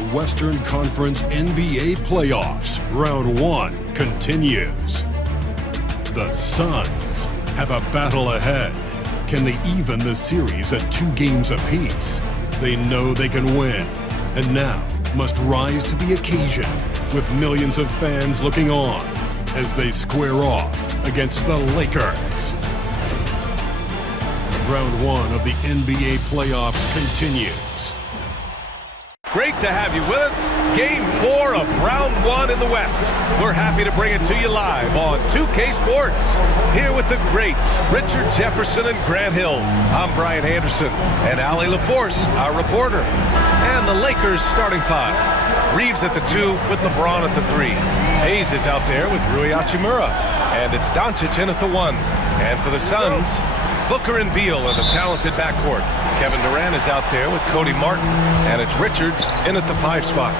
the Western Conference NBA playoffs. Round 1 continues. The Suns have a battle ahead. Can they even the series at 2 games apiece? They know they can win, and now must rise to the occasion with millions of fans looking on as they square off against the Lakers. Round 1 of the NBA playoffs continues. Great to have you with us. Game 4 of Round 1 in the West. We're happy to bring it to you live on 2K Sports. Here with the greats, Richard Jefferson and Grant Hill. I'm Brian Anderson, and Allie LaForce, our reporter. And the Lakers starting 5. Reeves at the 2 with LeBron at the 3. Hayes is out there with Rui Hachimura. And it's Doncic in at the 1. And for the Suns, Booker and Beal in the talented backcourt. Kevin Durant is out there with Cody Martin, and it's Richards in at the 5 spot.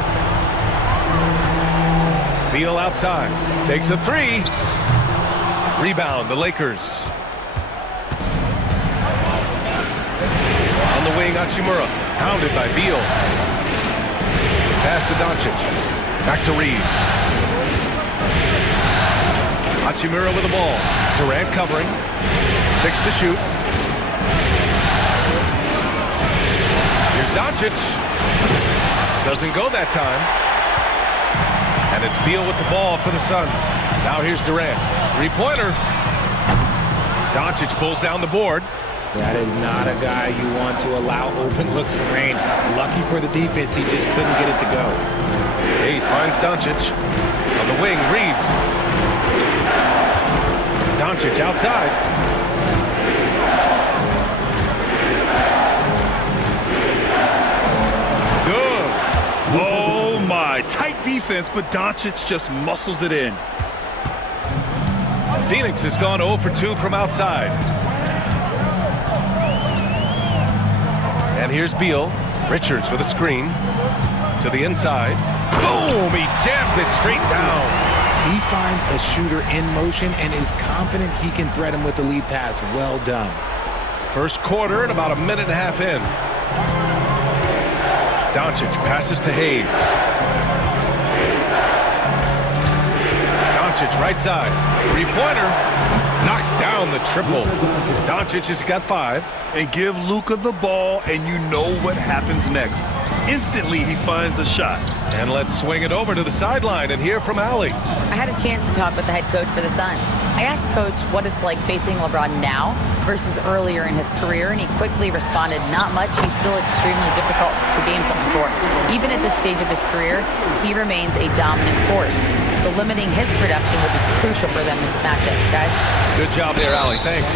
Beal outside, takes a 3. Rebound, the Lakers. On the wing, Hachimura, pounded by Beal. Pass to Doncic, back to Reeves. Hachimura with the ball. Durant covering. 6 to shoot. Here's Doncic. Doesn't go that time. And it's Beal with the ball for the Suns. Now here's Durant. 3-pointer. Doncic pulls down the board. That is not a guy you want to allow open looks from range. Lucky for the defense, he just couldn't get it to go. Hayes finds Doncic. On the wing, Reeves. Doncic outside. Oh my, tight defense, but Doncic just muscles it in. Phoenix has gone 0 for 2 from outside. And here's Beal. Richards with a screen. To the inside. Boom! He jams it straight down. He finds a shooter in motion and is confident he can thread him with the lead pass. Well done. First quarter and about a minute and a half in. Doncic passes to Hayes. Doncic right side. 3-pointer. Knocks down the triple. Doncic has got 5. And give Luka the ball, and you know what happens next. Instantly, he finds a shot. And let's swing it over to the sideline and hear from Allie. I had a chance to talk with the head coach for the Suns. I asked Coach what it's like facing LeBron now versus earlier in his career, and he quickly responded, not much. He's still extremely difficult to game plan for. Even at this stage of his career, he remains a dominant force. So limiting his production will be crucial for them in this matchup, guys. Good job there, Allie. Thanks.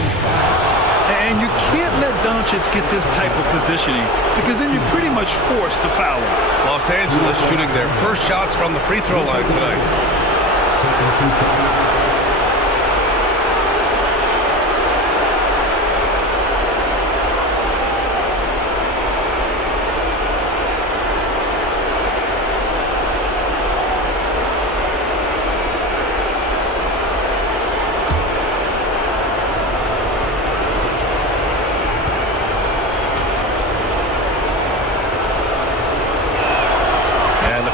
And you can't let Doncic get this type of positioning because then you're pretty much forced to foul him. Los Angeles shooting their first shots from the free throw line tonight. Taking 2 shots.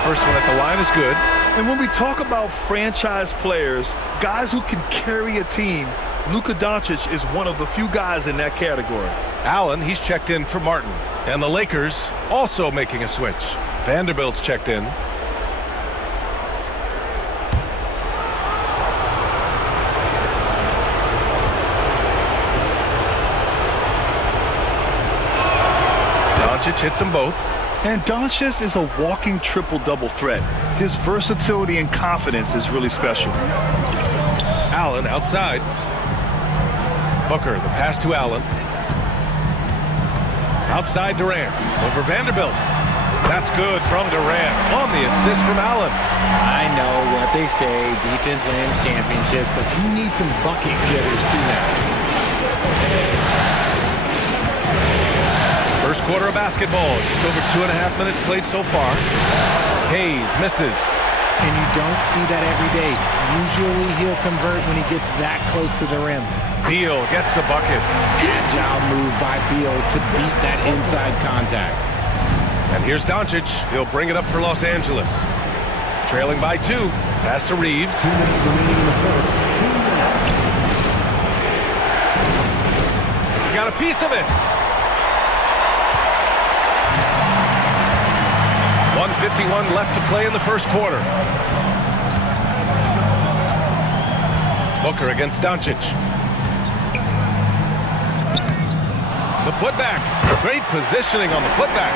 First one at the line is good. And when we talk about franchise players, guys who can carry a team, Luka Doncic is one of the few guys in that category. Allen, he's checked in for Martin. And the Lakers also making a switch. Vanderbilt's checked in. Doncic hits them both. And Doncic is a walking triple-double threat. His versatility and confidence is really special. Allen outside. Booker, the pass to Allen. Outside Durant. Over Vanderbilt. That's good from Durant on the assist from Allen. I know what they say, defense wins championships, but you need some bucket getters too now. First quarter of basketball, just over 2.5 minutes played so far. Hayes misses. And you don't see that every day. Usually he'll convert when he gets that close to the rim. Beal gets the bucket. Agile move by Beal to beat that inside contact. And here's Doncic. He'll bring it up for Los Angeles. Trailing by 2. Pass to Reeves. 2 minutes remaining in the first. 2 minutes. Got a piece of it. 1:51 left to play in the first quarter. Booker against Doncic. The putback. Great positioning on the putback.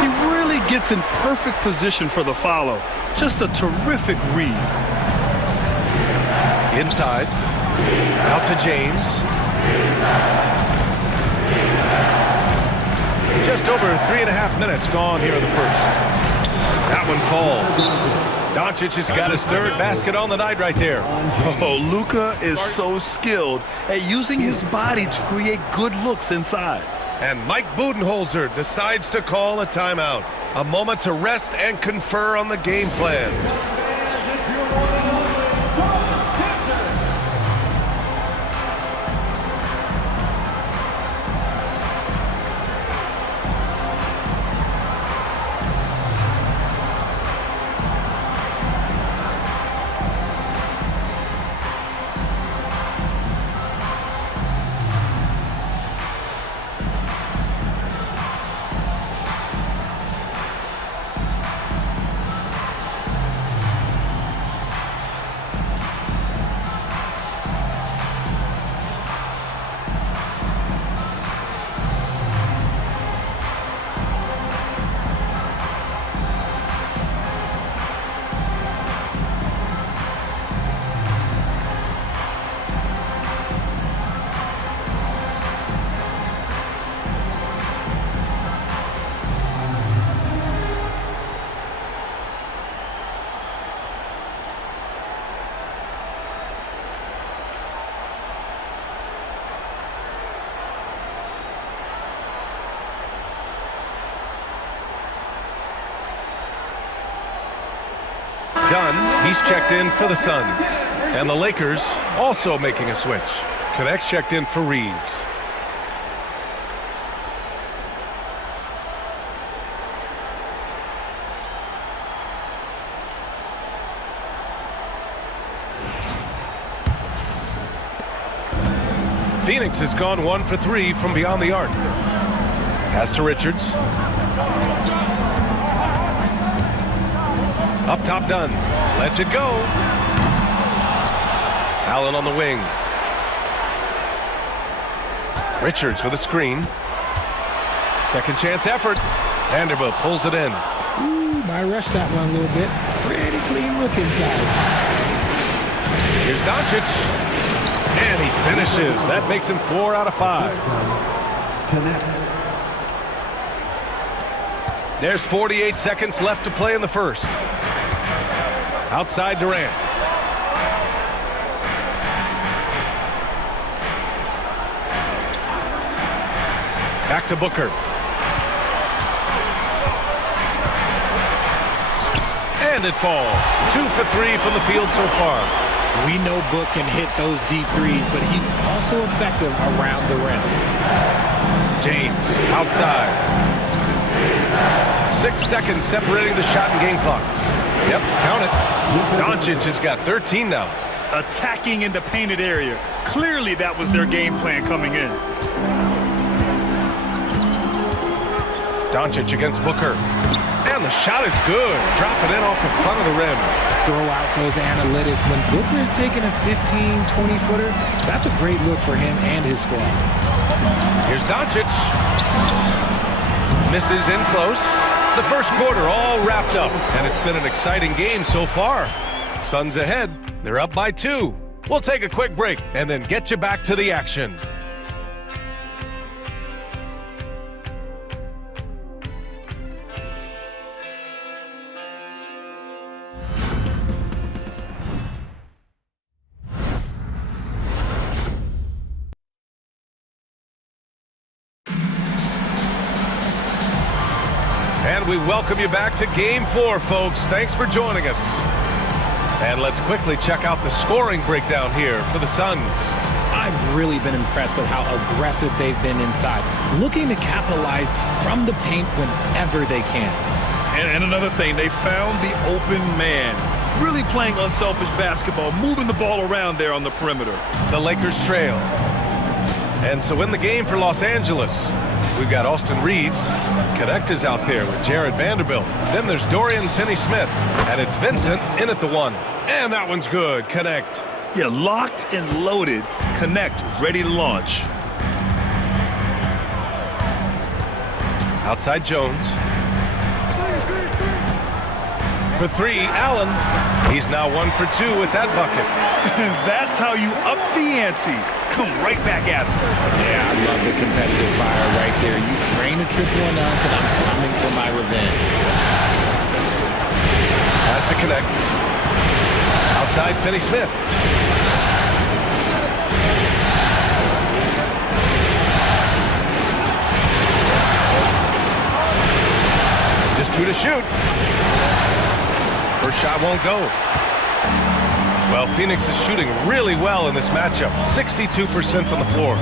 He really gets in perfect position for the follow. Just a terrific read. Inside. Out to James. Just over 3.5 minutes gone here in the first. That one falls. Doncic has got his third basket on the night right there. Oh, Luka is so skilled at using his body to create good looks inside. And Mike Budenholzer decides to call a timeout. A moment to rest and confer on the game plan. Dunn, he's checked in for the Suns. And the Lakers also making a switch. Connects checked in for Reeves. Phoenix has gone 1 for 3 from beyond the arc. Pass to Richards. Up top, Dunn. Lets it go. Allen on the wing. Richards with a screen. Second chance effort. Vanderbilt pulls it in. Ooh, might rush that one a little bit. Pretty clean look inside. Here's Doncic. And he finishes. That makes him 4 out of 5. There's 48 seconds left to play in the first. Outside Durant. Back to Booker. And it falls. 2 for 3 from the field so far. We know Book can hit those deep threes, but he's also effective around the rim. James outside. 6 seconds separating the shot and game clocks. Yep, count it. Doncic has got 13 now. Attacking in the painted area. Clearly that was their game plan coming in. Doncic against Booker. And the shot is good. Drop it in off the front of the rim. Throw out those analytics. When Booker is taking a 15, 20-footer, that's a great look for him and his squad. Here's Doncic. Misses in close. The first quarter all wrapped up, and it's been an exciting game so far. Suns ahead. They're up by 2. We'll take a quick break and then get you back to the action. And we welcome you back to Game 4, folks. Thanks for joining us. And let's quickly check out the scoring breakdown here for the Suns. A I've really been impressed with how aggressive they've been inside, looking to capitalize from the paint whenever they can. And another thing, they found the open man. Really playing unselfish basketball, moving the ball around there on the perimeter. The Lakers trail. And so in the game for Los Angeles, we've got Austin Reeves. Connect is out there with Jared Vanderbilt. Then there's Dorian Finney-Smith. And it's Vincent in at the one. And that one's good. Connect. Yeah, locked and loaded. Connect, ready to launch. Outside Jones. For three, Allen. He's now 1 for 2 with that bucket. That's how you up the ante. Come right back at him. Yeah, I love the competitive fire right there. You drain a triple on us, and I'm coming for my revenge. Has to connect. Outside Finney-Smith. Just 2 to shoot. First shot won't go. Well, Phoenix is shooting really well in this matchup. 62% from the floor.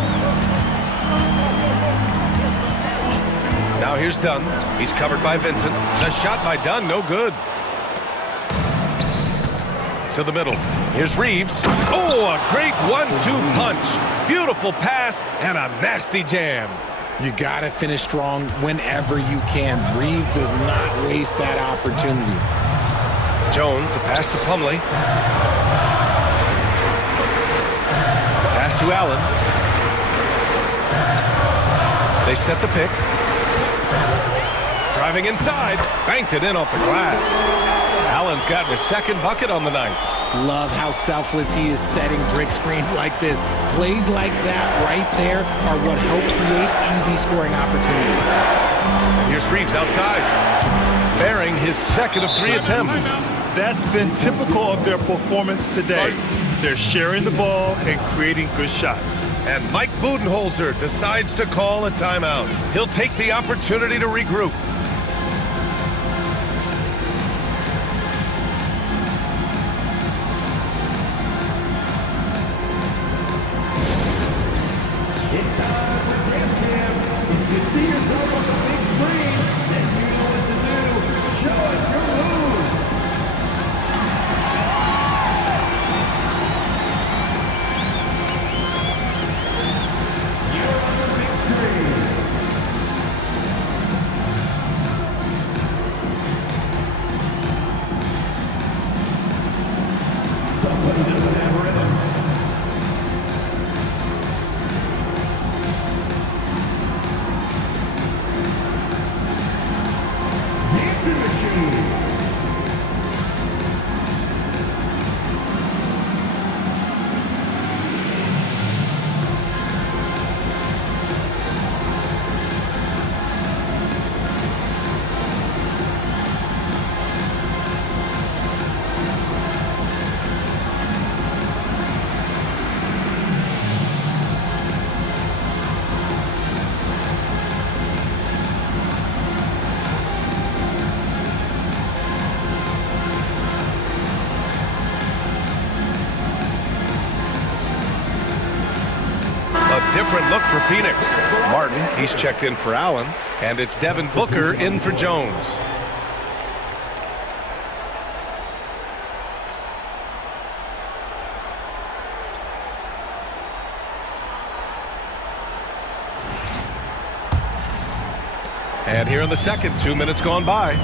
Now here's Dunn. He's covered by Vincent. The shot by Dunn, no good. To the middle. Here's Reeves. Oh, a great 1-2 punch. Beautiful pass and a nasty jam. You got to finish strong whenever you can. Reeves does not waste that opportunity. Jones, the pass to Plumlee. Pass to Allen. They set the pick. Driving inside. Banked it in off the glass. Allen's gotten his second bucket on the night. Love how selfless he is setting brick screens like this. Plays like that right there are what help create easy scoring opportunities. And here's Reeves outside. Bearing his second of 3 attempts. That's been typical of their performance today. They're sharing the ball and creating good shots. And Mike Budenholzer decides to call a timeout. He'll take the opportunity to regroup. It's time for Jam Jam. If you see yourself on the big screen, then you know what to do. Show us your move. You're on the big screen. Somebody doesn't have rhythm. Dancing machine. A different look for Phoenix. Martin, he's checked in for Allen, and it's Devin Booker in for Jones. And here in the second, 2 minutes gone by.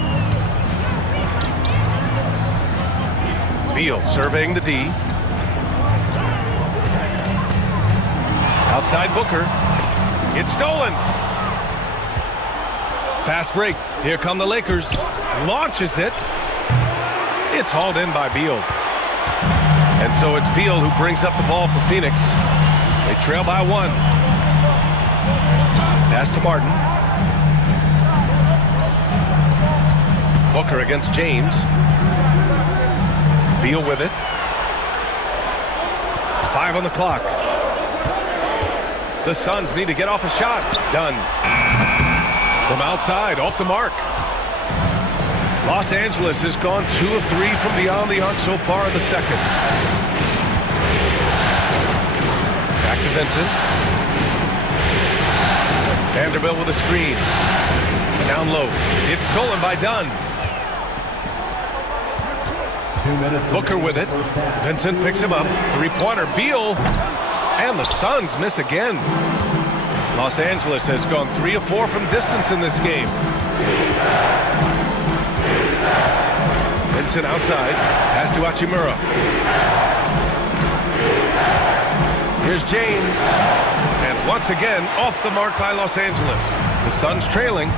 Beal surveying the D. Outside Booker. It's stolen. Fast break. Here come the Lakers. Launches it. It's hauled in by Beal. And so it's Beal who brings up the ball for Phoenix. They trail by 1. Pass to Martin. Booker against James. Beal with it. 5 on the clock. The Suns need to get off a shot. Done. From outside, off the mark. Los Angeles has gone 2 of 3 from beyond the arc so far in the second. Back to Vincent. Vanderbilt with a screen. Down low. It's stolen by Dunn. 2 minutes. Booker with it. Vincent picks him up. Three-pointer. Beal. And the Suns miss again. Los Angeles has gone 3 of 4 from distance in this game. Vincent outside. Pass to Hachimura. Here's James. And once again, off the mark by Los Angeles. The Suns trailing.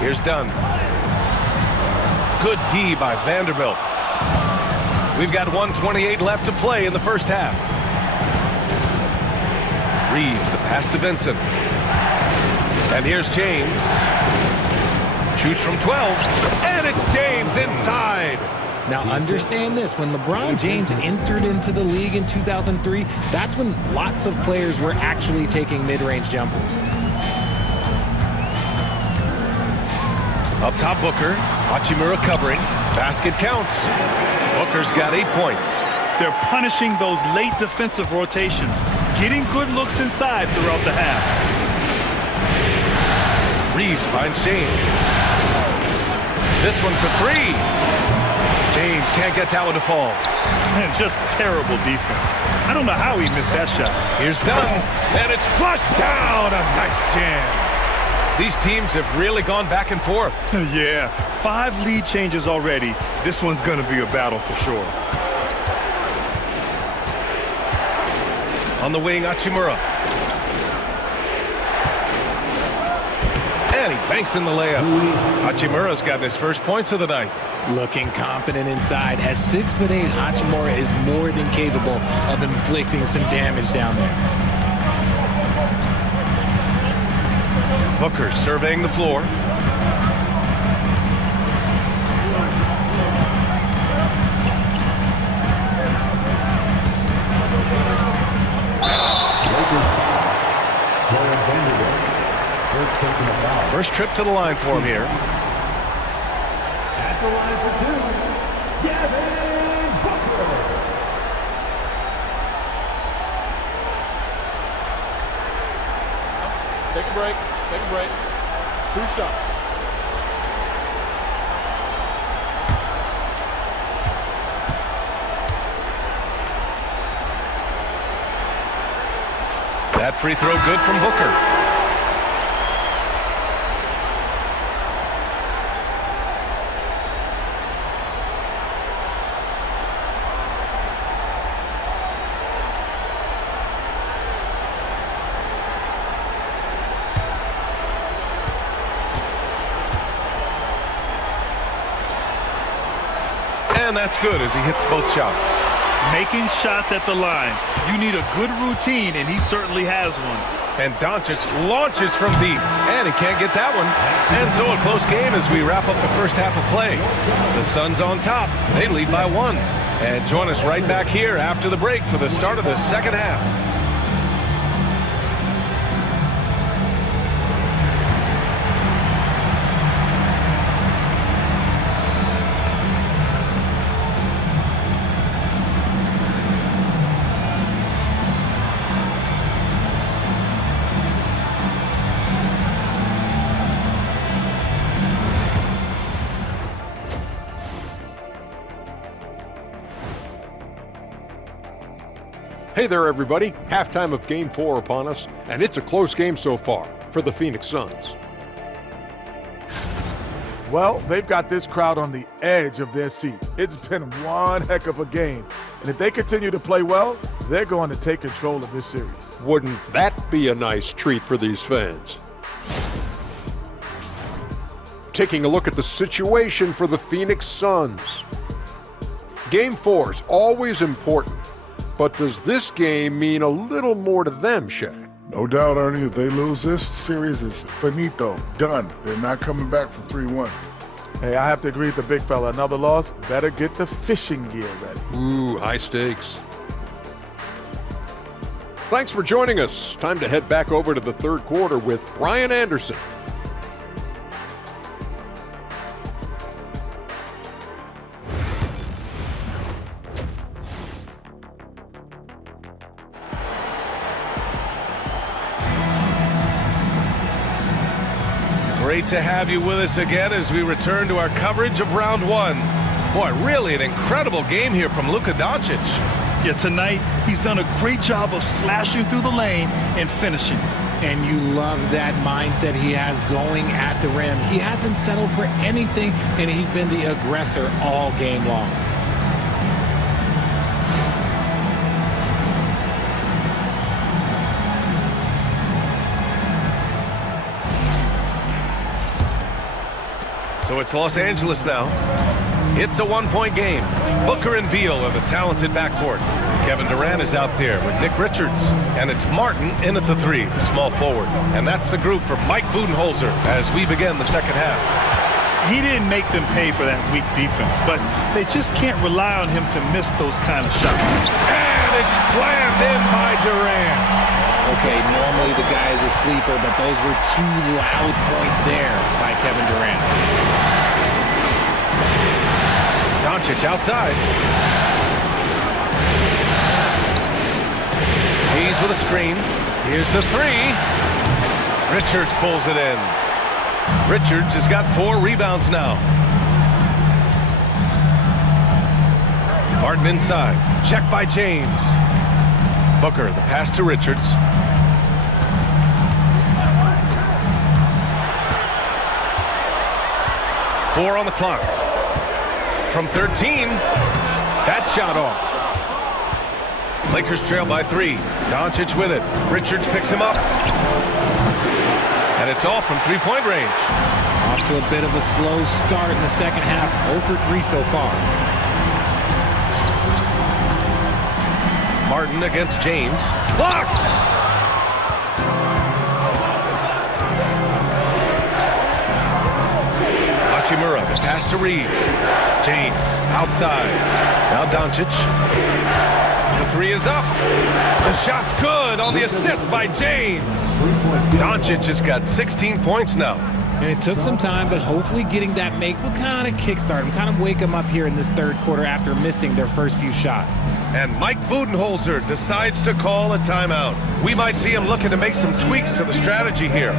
Here's Dunn. Good D by Vanderbilt. We've got 1:28 left to play in the first half. Reeves, the pass to Vincent. And here's James. Shoots from 12. And it's James inside. Now understand this, when LeBron James entered into the league in 2003, that's when lots of players were actually taking mid-range jumpers. Up top, Booker. Hachimura covering. Basket counts. Booker's got 8 points. They're punishing those late defensive rotations, getting good looks inside throughout the half. Reeves finds James. This one for 3. James can't get that one to fall. Man, just terrible defense. I don't know how he missed that shot. Here's Dunn. And it's flushed down. A nice jam. These teams have really gone back and forth. Yeah, 5 lead changes already. This one's going to be a battle for sure. On the wing, Hachimura. And he banks in the layup. Hachimura's got his first points of the night. Looking confident inside. At 6'8", Hachimura is more than capable of inflicting some damage down there. Booker surveying the floor. First trip to the line for him here. At the line for 2, Devin Booker. Take a break. Take a break. 2 shots. That free throw good from Booker. And that's good as he hits both shots. Making shots at the line. You need a good routine, and he certainly has one. And Doncic launches from deep. And he can't get that one. And so a close game as we wrap up the first half of play. The Suns on top. They lead by 1. And join us right back here after the break for the start of the second half. Hey there, everybody. Halftime of Game 4 upon us, and it's a close game so far for the Phoenix Suns. Well, they've got this crowd on the edge of their seats. It's been one heck of a game. And if they continue to play well, they're going to take control of this series. Wouldn't that be a nice treat for these fans? Taking a look at the situation for the Phoenix Suns. Game 4 is always important. But does this game mean a little more to them, Shaq? No doubt, Ernie. If they lose this series, it's finito. Done. They're not coming back from 3-1. Hey, I have to agree with the big fella. Another loss, better get the fishing gear ready. Ooh, high stakes. Thanks for joining us. Time to head back over to the third quarter with Brian Anderson. Great to have you with us again as we return to our coverage of round one. Boy, really an incredible game here from Luka Doncic. Yeah, tonight he's done a great job of slashing through the lane and finishing. And you love that mindset he has going at the rim. He hasn't settled for anything, and he's been the aggressor all game long. So it's Los Angeles now. It's a one-point game. Booker and Beal are the talented backcourt. Kevin Durant is out there with Nick Richards. And it's Martin in at the three, the small forward. And that's the group for Mike Budenholzer as we begin the second half. He didn't make them pay for that weak defense, but they just can't rely on him to miss those kind of shots. And it's slammed in by Durant. Okay, normally the guy is a sleeper, but those were two loud points there by Kevin Durant. Doncic outside. He's with a screen. Here's the three. Richards pulls it in. Richards has got 4 rebounds now. Martin inside. Check by James. Booker, the pass to Richards. Four on the clock. From 13, that shot off. Lakers trail by 3. Doncic with it. Richards picks him up. And it's off from three-point range. Off to a bit of a slow start in the second half. 0 for 3 so far. Martin against James. Blocked! Hachimura, the pass to Reeves. James outside. Now Doncic. The three is up. The shot's good on the assist by James. Doncic has got 16 points now. And it took some time, but hopefully getting that make will kind of kickstart him, kind of wake him up here in this third quarter after missing their first few shots. And Mike Budenholzer decides to call a timeout. We might see him looking to make some tweaks to the strategy here.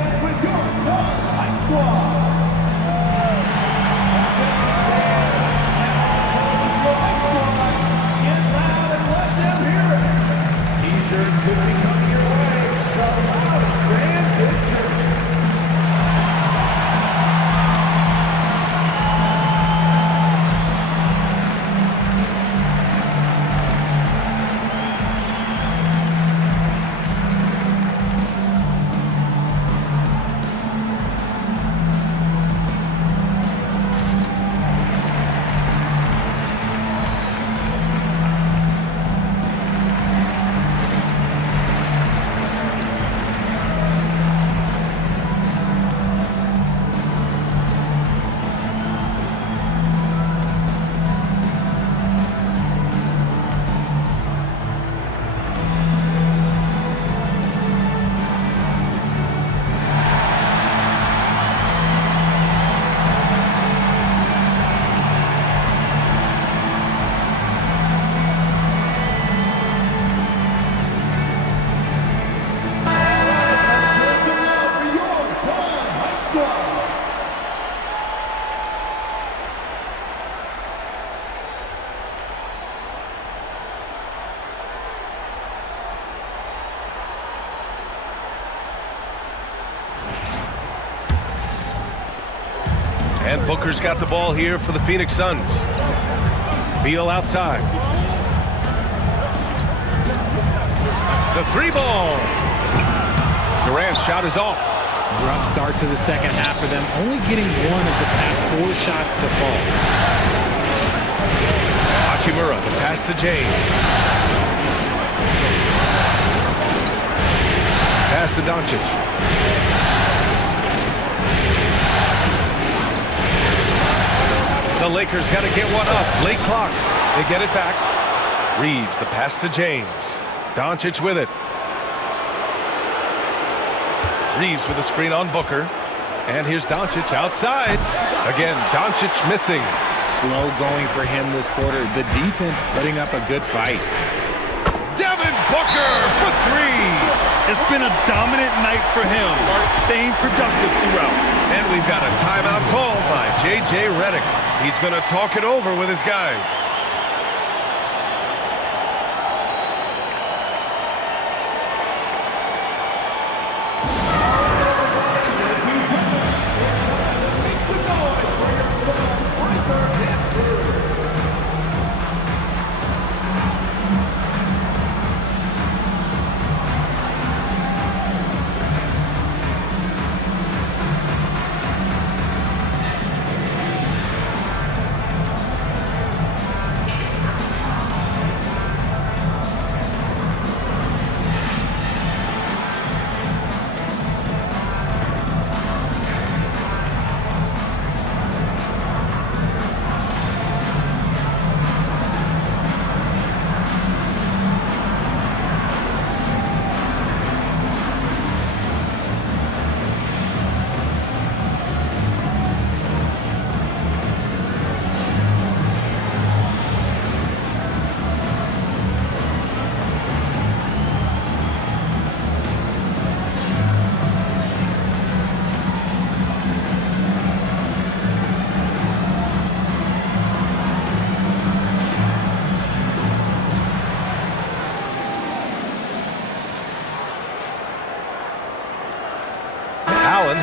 And Booker's got the ball here for the Phoenix Suns. Beal outside. The three ball. Durant's shot is off. Rough start to the second half for them, only getting one of the past 4 shots to fall. Hachimura, the pass to James. Pass to Doncic. The Lakers got to get one up. Late clock. They get it back. Reeves, the pass to James. Doncic with it. Reeves with a screen on Booker. And here's Doncic outside. Again, Doncic missing. Slow going for him this quarter. The defense putting up a good fight. Devin Booker for 3. It's been a dominant night for him, staying productive throughout. And we've got a timeout called by J.J. Redick. He's going to talk it over with his guys.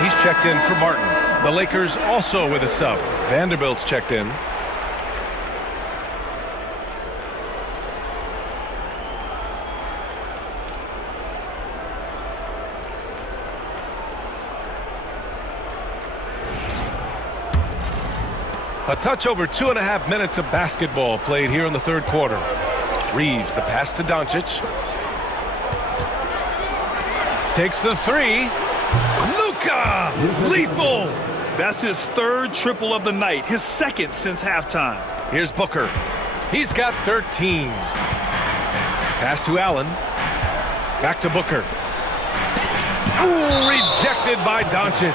He's checked in for Martin. The Lakers also with a sub. Vanderbilt's checked in. A touch over 2.5 minutes of basketball played here in the third quarter. Reeves, the pass to Doncic. Takes the three. Luka! Lethal! That's his third triple of the night, his second since halftime. Here's Booker. He's got 13. Pass to Allen. Back to Booker. Ooh, rejected by Doncic.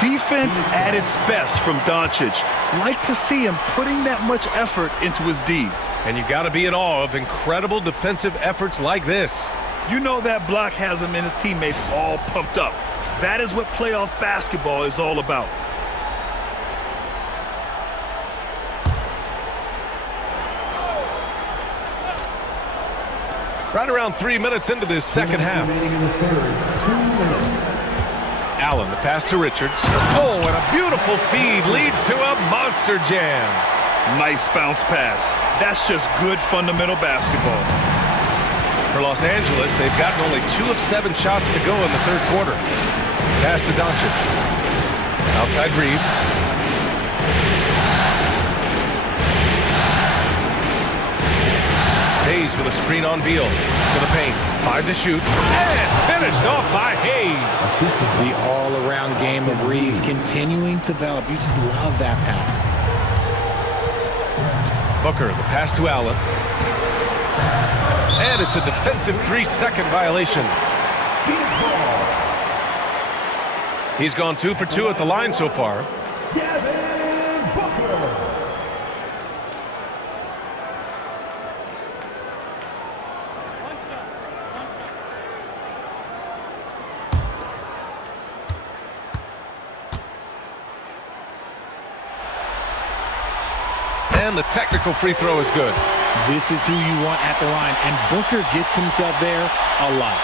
Defense at its best from Doncic. Like to see him putting that much effort into his D. And you got to be in awe of incredible defensive efforts like this. You know that block has him and his teammates all pumped up. That is what playoff basketball is all about. Right around 3 minutes into this second half. Allen, the pass to Richards. Oh, and a beautiful feed leads to a monster jam. Nice bounce pass. That's just good fundamental basketball. For Los Angeles, they've gotten only 2 of 7 shots to go in the third quarter. Pass to Doncic. Outside Reeves. Hayes with a screen on Beal. To the paint. 5 to shoot. And finished off by Hayes. The all-around game of Reeves continuing to develop. You just love that pass. Booker, the pass to Allen. And it's a defensive 3-second violation. He's gone 2 for 2 at the line so far. And the technical free throw is good. This is who you want at the line, and Booker gets himself there a lot.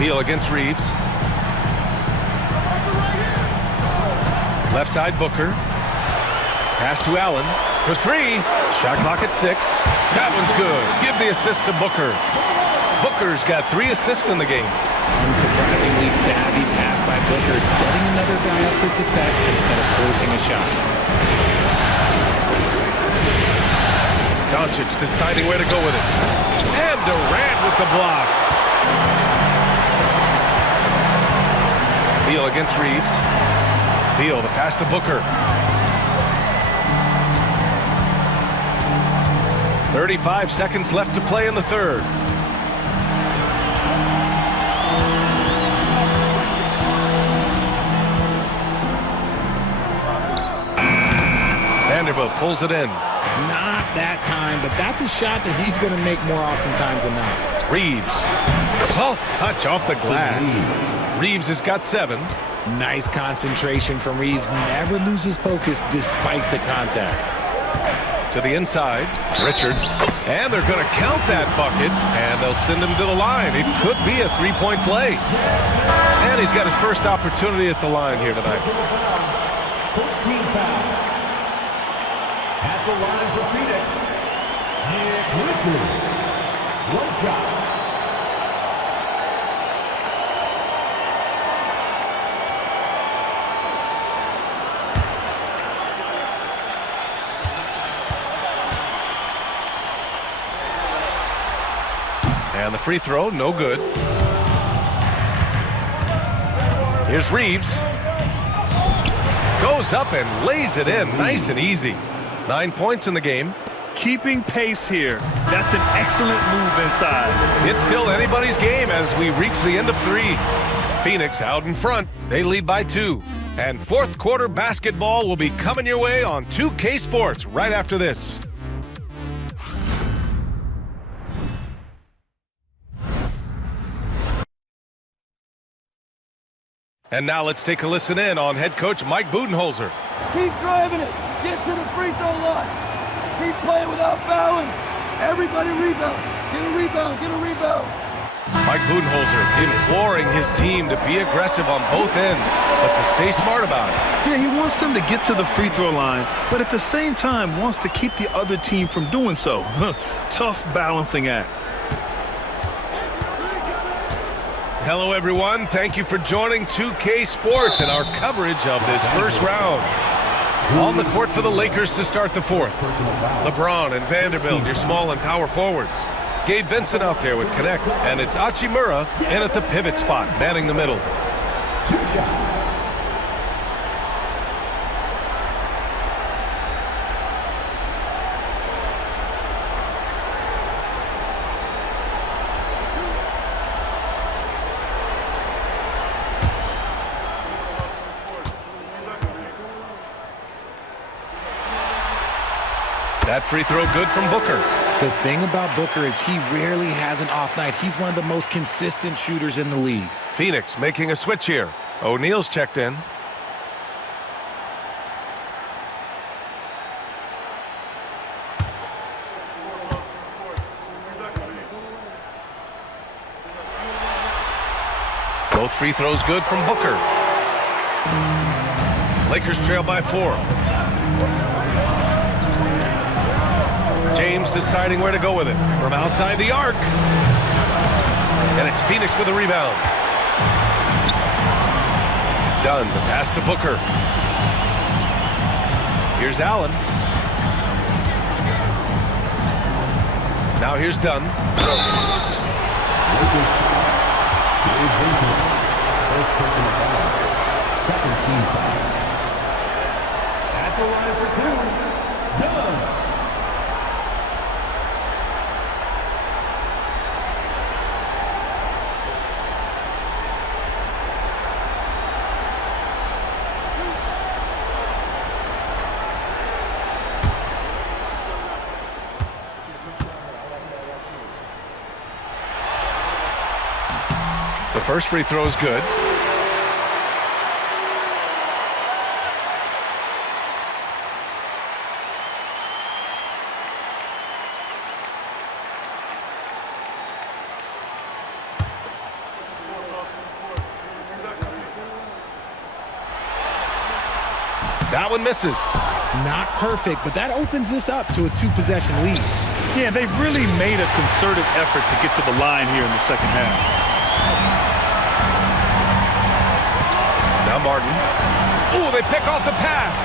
Beal against Reeves. Left side Booker. Pass to Allen for 3. Shot clock at 6. That one's good. Give the assist to Booker. Booker's got 3 assists in the game. Unsurprisingly savvy pass by Booker, setting another guy up for success instead of forcing a shot. Doncic deciding where to go with it. And Durant with the block. Beal against Reeves. Beal, the pass to Booker. 35 seconds left to play in the third. Vanderbilt pulls it in. Not that time, but that's a shot that he's going to make more oftentimes than not. Reeves. Soft touch off the glass. Reeves has got 7. Nice concentration from Reeves. Never loses focus despite the contact. To the inside, Richards. And they're going to count that bucket, and they'll send him to the line. It could be a 3-point play. And he's got his first opportunity at the line here tonight. First team foul. At the line for Phoenix, Nick Richards. One shot. And the free throw, no good. Here's Reeves. Goes up and lays it in, nice and easy. 9 points in the game. Keeping pace here. That's an excellent move inside. It's still anybody's game as we reach the end of 3. Phoenix out in front. They lead by 2. And fourth quarter basketball will be coming your way on 2K Sports right after this. And now let's take a listen in on head coach Mike Budenholzer. Keep driving it. Get to the free throw line. Keep playing without fouling. Everybody rebound. Get a rebound. Get a rebound. Mike Budenholzer imploring his team to be aggressive on both ends, but to stay smart about it. Yeah, he wants them to get to the free throw line, but at the same time wants to keep the other team from doing so. Tough balancing act. Hello, everyone. Thank you for joining 2K Sports and our coverage of this first round. On the court for the Lakers to start the fourth. LeBron and Vanderbilt, your small and power forwards. Gabe Vincent out there with Connect, and it's Hachimura in at the pivot spot, manning the middle. 2 shots. That free throw good from Booker. The thing about Booker is he rarely has an off night. He's one of the most consistent shooters in the league. Phoenix making a switch here. O'Neal's checked in. Both free throws good from Booker. Lakers trail by 4. James deciding where to go with it. From outside the arc. And it's Phoenix with a rebound. Dunn, the pass to Booker. Here's Allen. Now here's Dunn. Second team foul. At the line for 2, Dunn. The first free throw is good. That one misses. Not perfect, but that opens this up to a 2-possession lead. Yeah, they've really made a concerted effort to get to the line here in the second half. Now Martin. Ooh, they pick off the pass.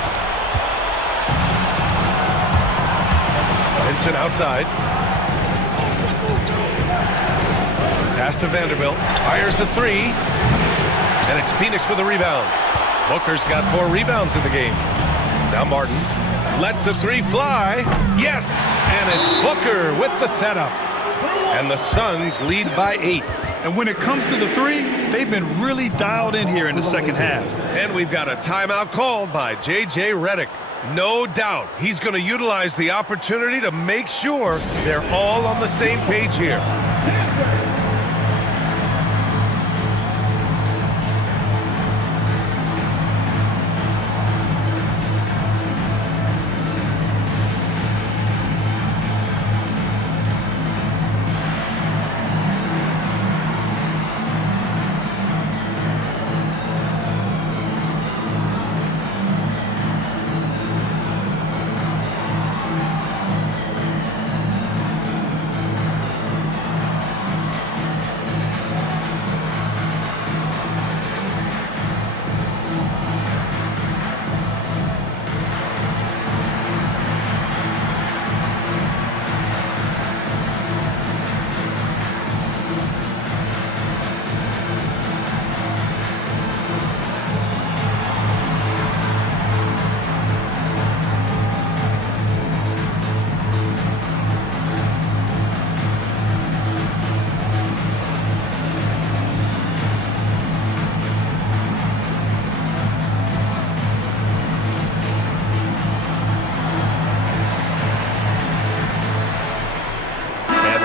Vincent outside. Pass to Vanderbilt. Fires the 3. And it's Phoenix with a rebound. Booker's got 4 rebounds in the game. Now Martin lets the 3 fly. Yes! And it's Booker with the setup. And the Suns lead by 8. And when it comes to the 3, they've been really dialed in here in the second half. And we've got a timeout called by J.J. Redick. No doubt he's going to utilize the opportunity to make sure they're all on the same page here.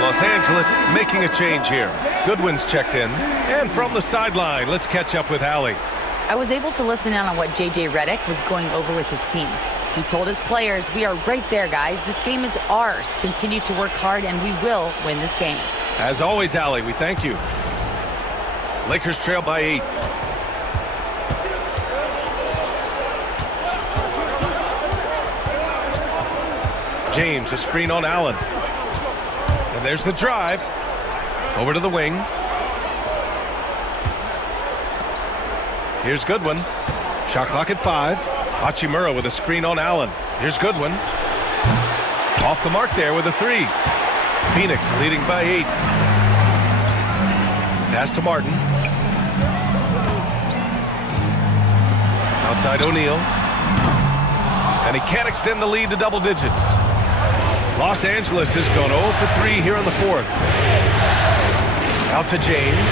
Los Angeles making a change here. Goodwin's checked in. And from the sideline, let's catch up with Allie. I was able to listen in on what J.J. Redick was going over with his team. He told his players, "We are right there, guys. This game is ours. Continue to work hard, and we will win this game." As always, Allie, we thank you. Lakers trail by 8. James, a screen on Allen. And there's the drive. Over to the wing. Here's Goodwin. Shot clock at 5. Hachimura with a screen on Allen. Here's Goodwin. Off the mark there with a 3. Phoenix leading by 8. Pass to Martin. Outside O'Neal. And he can't extend the lead to double digits. Los Angeles has gone 0 for 3 here in the 4th. Out to James.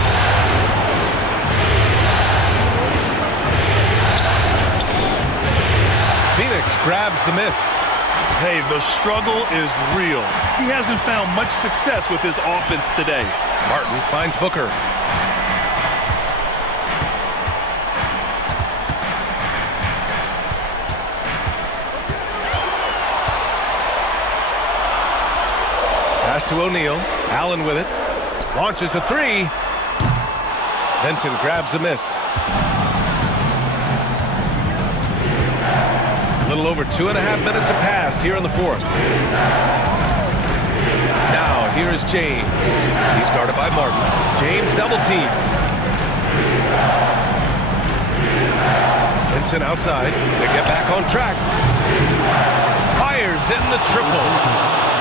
Phoenix grabs the miss. Hey, the struggle is real. He hasn't found much success with his offense today. Martin finds Booker. Pass to O'Neal. Allen with it. Launches a 3. Vincent grabs the miss. A little over 2.5 minutes have passed here in the 4th. Now here is James. He's guarded by Martin. James double teamed. Vincent outside. They get back on track. Fires in the triple.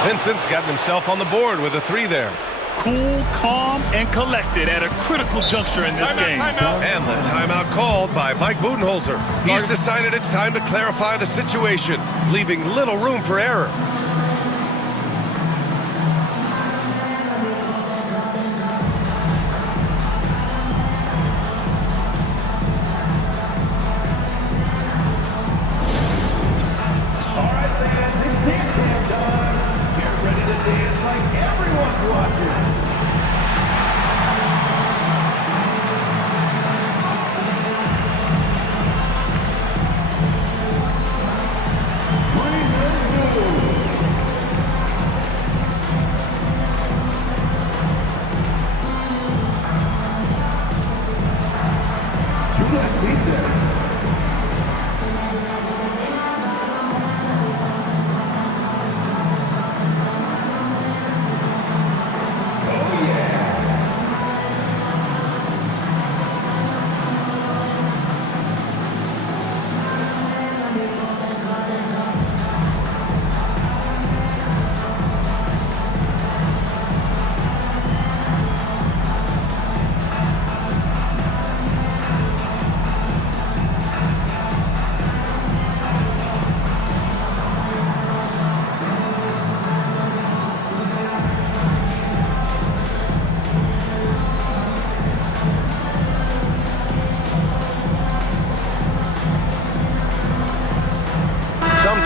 Vincent's gotten himself on the board with a 3 there. Cool, calm, and collected at a critical juncture in this game. And the timeout called by Mike Budenholzer. He's decided it's time to clarify the situation, leaving little room for error.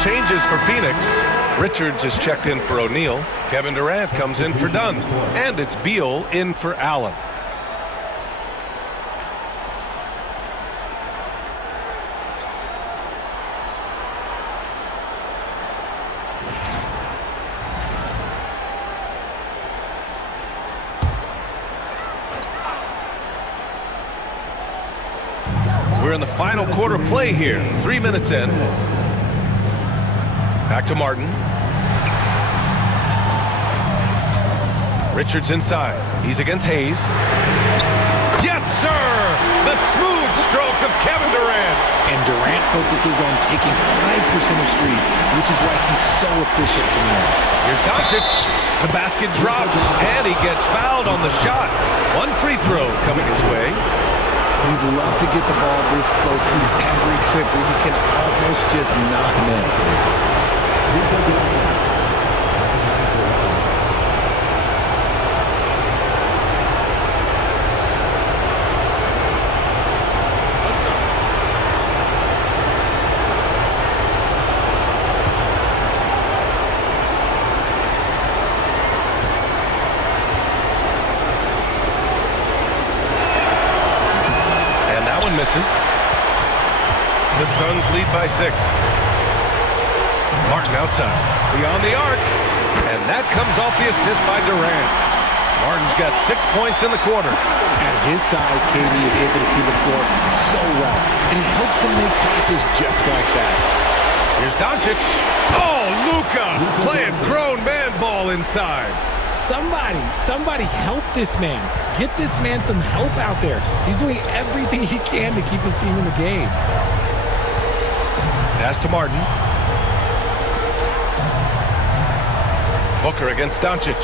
changes for Phoenix. Richards is checked in for O'Neal. Kevin Durant comes in for Dunn. And it's Beal in for Allen. We're in the final quarter play here. 3 minutes in. Back to Martin. Richards inside. He's against Hayes. Yes, sir! The smooth stroke of Kevin Durant. And Durant focuses on taking high percentage threes, which is why he's so efficient from there. Here's Doncic. The basket drops, and he gets fouled on the shot. One free throw coming his way. You'd love to get the ball this close in every trip where you can almost just not miss. Misses. The Suns lead by 6. Martin outside. Beyond the arc. And that comes off the assist by Durant. Martin's got 6 points in the quarter. At his size, KD is able to see the floor so well. And he helps him make passes just like that. Here's Doncic. Oh, Luka playing grown man ball inside. Somebody help this man. Get this man some help out there. He's doing everything he can to keep his team in the game. Pass to Martin. Booker against Doncic.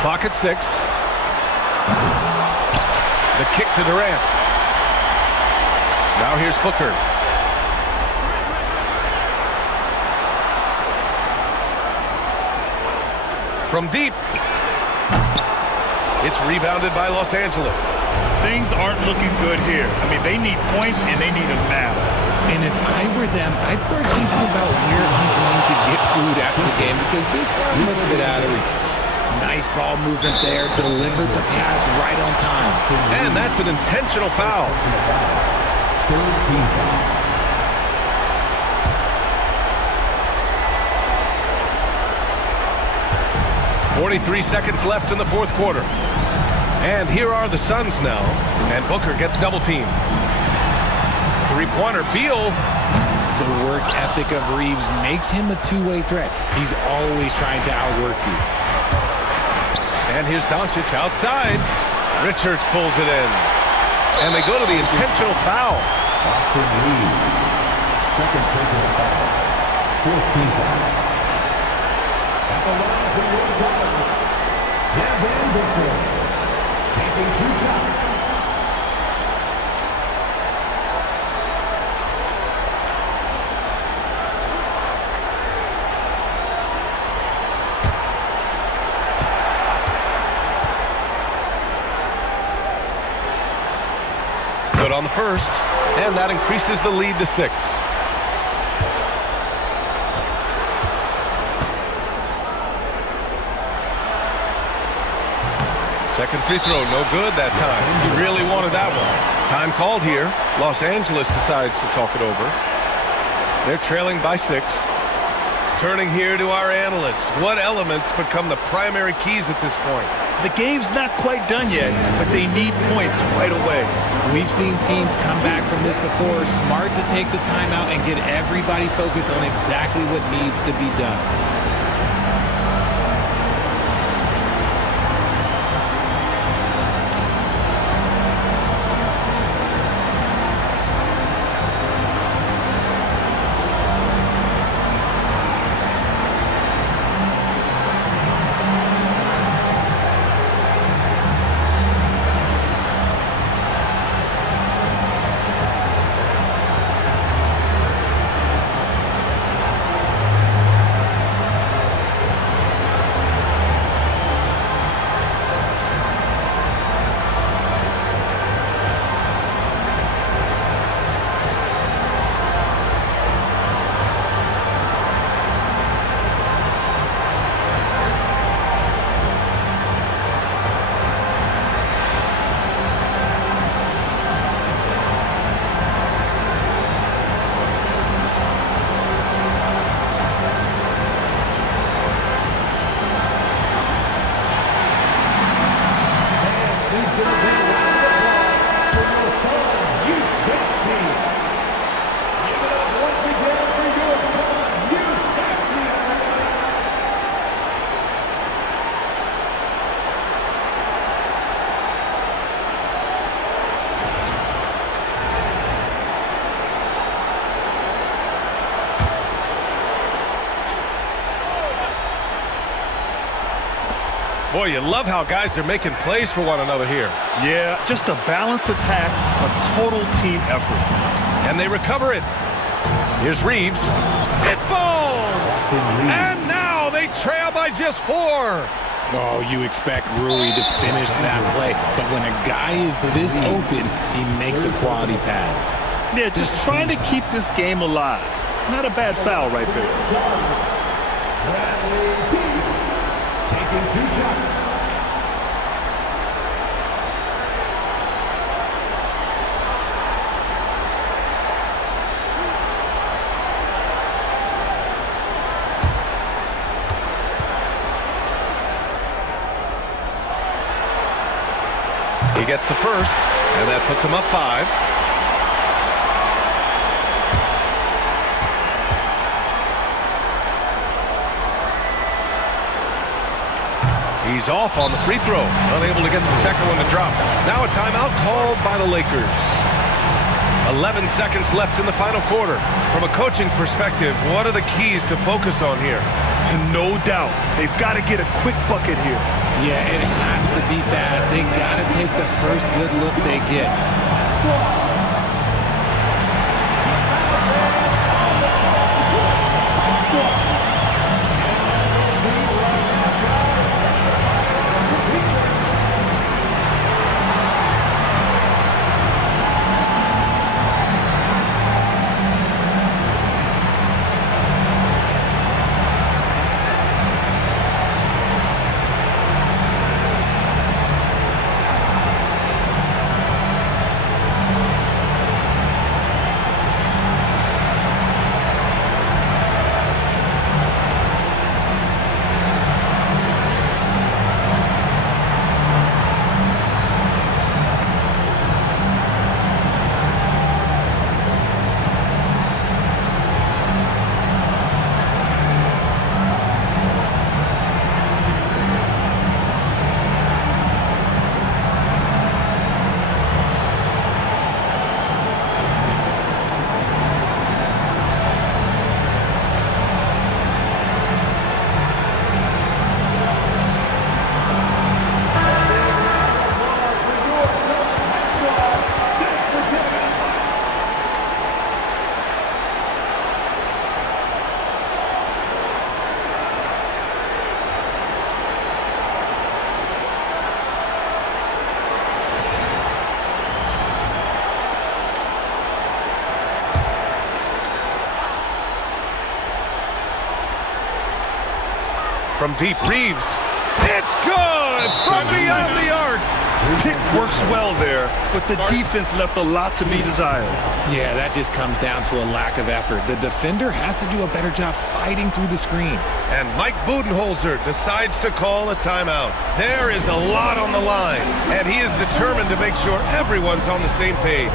Clock at 6. The kick to Durant. Now here's Booker. From deep. It's rebounded by Los Angeles. Things aren't looking good here. I mean, they need points, and they need them now. And if I were them, I'd start thinking about where I'm going to get food after the game because this one looks a bit out of reach. Nice ball movement there. Delivered the pass right on time. And that's an intentional foul. Third team foul. 43 seconds left in the fourth quarter. And here are the Suns now. And Booker gets double-teamed. Three-pointer, Beal. The work ethic of Reeves makes him a two-way threat. He's always trying to outwork you. And here's Doncic outside. Richards pulls it in. And they go to the intentional foul. Austin Reeves. Second personal foul. Fourth team foul. At the line for your Suns, Devin Booker. Taking 2 shots. Good on the first, and that increases the lead to 6. Second free throw, no good that time. He really wanted that one. Time called here. Los Angeles decides to talk it over. They're trailing by 6. Turning here to our analyst. What elements become the primary keys at this point? The game's not quite done yet, but they need points right away. We've seen teams come back from this before. Smart to take the timeout and get everybody focused on exactly what needs to be done. Boy, you love how guys are making plays for one another here. Yeah, just a balanced attack, a total team effort. And they recover it. Here's Reeves. It falls! And now they trail by just 4. Oh, you expect Rui to finish that play, but when a guy is this open, he makes a quality pass. Yeah, just trying to keep this game alive. Not a bad foul right there. Taking 2 shots. He gets the first, and that puts him up 5. He's off on the free throw, unable to get the second one to drop. Now a timeout called by the Lakers. 11 seconds left in the final quarter. From a coaching perspective, what are the keys to focus on here? And no doubt, they've got to get a quick bucket here. Yeah, it has to be fast. They got to take the first good look they get. From deep, Reeves. It's good from beyond the arc. Pick works well there, but the defense left a lot to be desired. Yeah, that just comes down to a lack of effort. The defender has to do a better job fighting through the screen. And Mike Budenholzer decides to call a timeout. There is a lot on the line, and he is determined to make sure everyone's on the same page.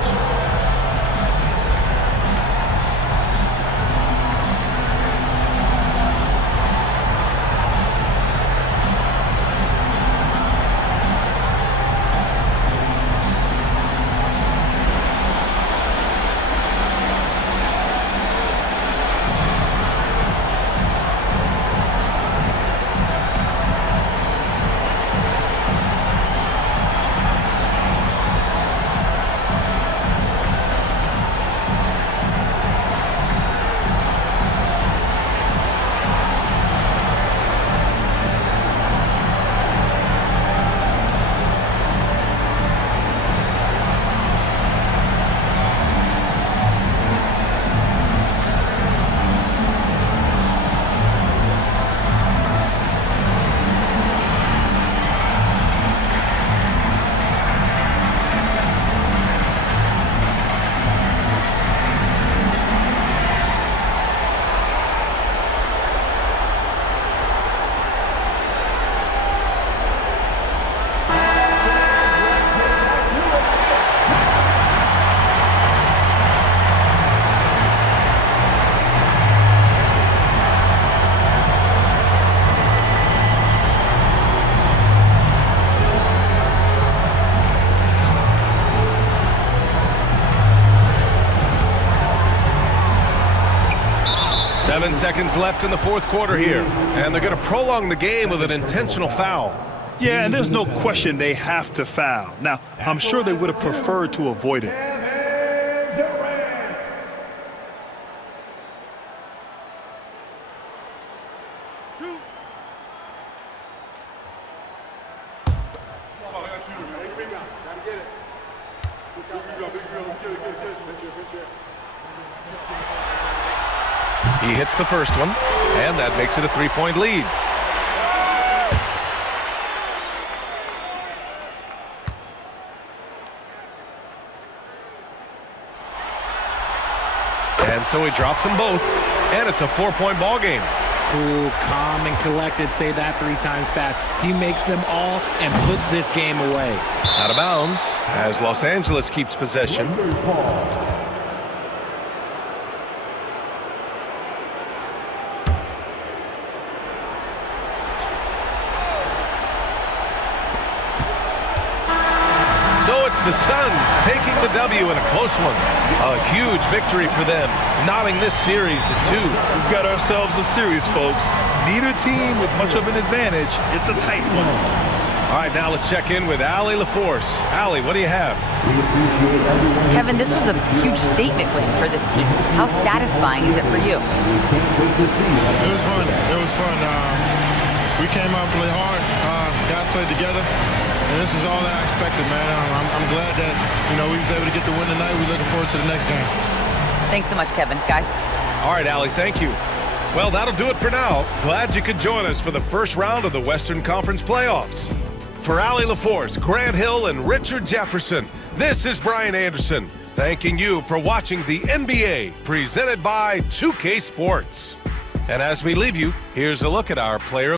Seven seconds left in the fourth quarter here, and they're going to prolong the game with an intentional foul. Yeah, and there's no question they have to foul. Now, I'm sure they would have preferred to avoid it. He hits the first one, and that makes it a 3-point lead. And so he drops them both, and it's a 4-point ball game. Cool, calm, and collected. Say that 3 times fast. He makes them all and puts this game away. Out of bounds as Los Angeles keeps possession. So it's the Suns taking the W in a close one. A huge victory for them, knotting this series to 2. We've got ourselves a series, folks. Neither team with much of an advantage. It's a tight one. All right, now let's check in with Allie LaForce. Allie, what do you have? Kevin, this was a huge statement win for this team. How satisfying is it for you? It was fun. It was fun. We came out and played hard. Guys played together. And this was all that I expected, man. I'm glad that, we was able to get the win tonight. We're looking forward to the next game. Thanks so much, Kevin. Guys. All right, Allie, thank you. Well, that'll do it for now. Glad you could join us for the first round of the Western Conference playoffs. For Allie LaForce, Grant Hill, and Richard Jefferson, this is Brian Anderson, thanking you for watching the NBA, presented by 2K Sports. And as we leave you, here's a look at our player